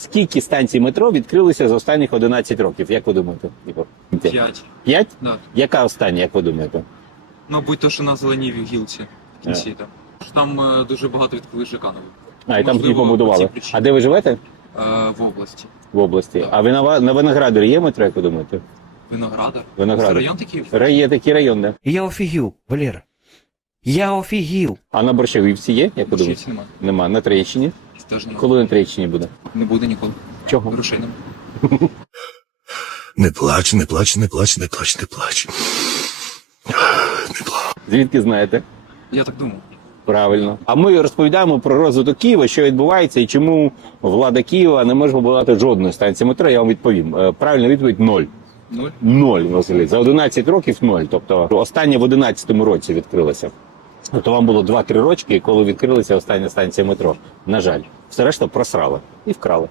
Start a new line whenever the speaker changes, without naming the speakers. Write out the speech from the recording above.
Скільки станцій метро відкрилися за останніх 11 років? Як ви думаєте, Ігор?
5.
5?
Да.
Яка остання, як ви думаєте?
Мабуть, то, що на зеленій гілці в кінці. Так. Там дуже багато відкрили ЖК нових.
А, і там
Можливо,
їх побудували.
по цій причині.
А де ви живете?
В області.
В області.
Так.
А ви на Виноградарі є метро, як ви думаєте?
Виноградар.
Виноградар.
Це район такий?
Є такий район, да.
Я офігів, Валера. Я офігів.
А на Борщагівці є, як ви думаєте?
Борщівці немає.
Нема. На Троєщині?
Теж немає.
Коли на Троєщині буде?
Не буде ніколи.
Чого?
Грошей немає.
Не плач, не плач, не плач, не плач, не плач. Не плач.
Звідки знаєте?
Я так думав.
Правильно. А ми розповідаємо про розвиток Києва, що відбувається і чому влада Києва не може побудувати жодної станції метро. Я вам відповім. Правильна відповідь – 0.
0?
0, Василь. За 11 років 0. Тобто остання в 11-му році відкрилася. Тобто вам було 2-3 рочки, коли відкрилася остання станція метро. На жаль. Все решта просрали і вкрали.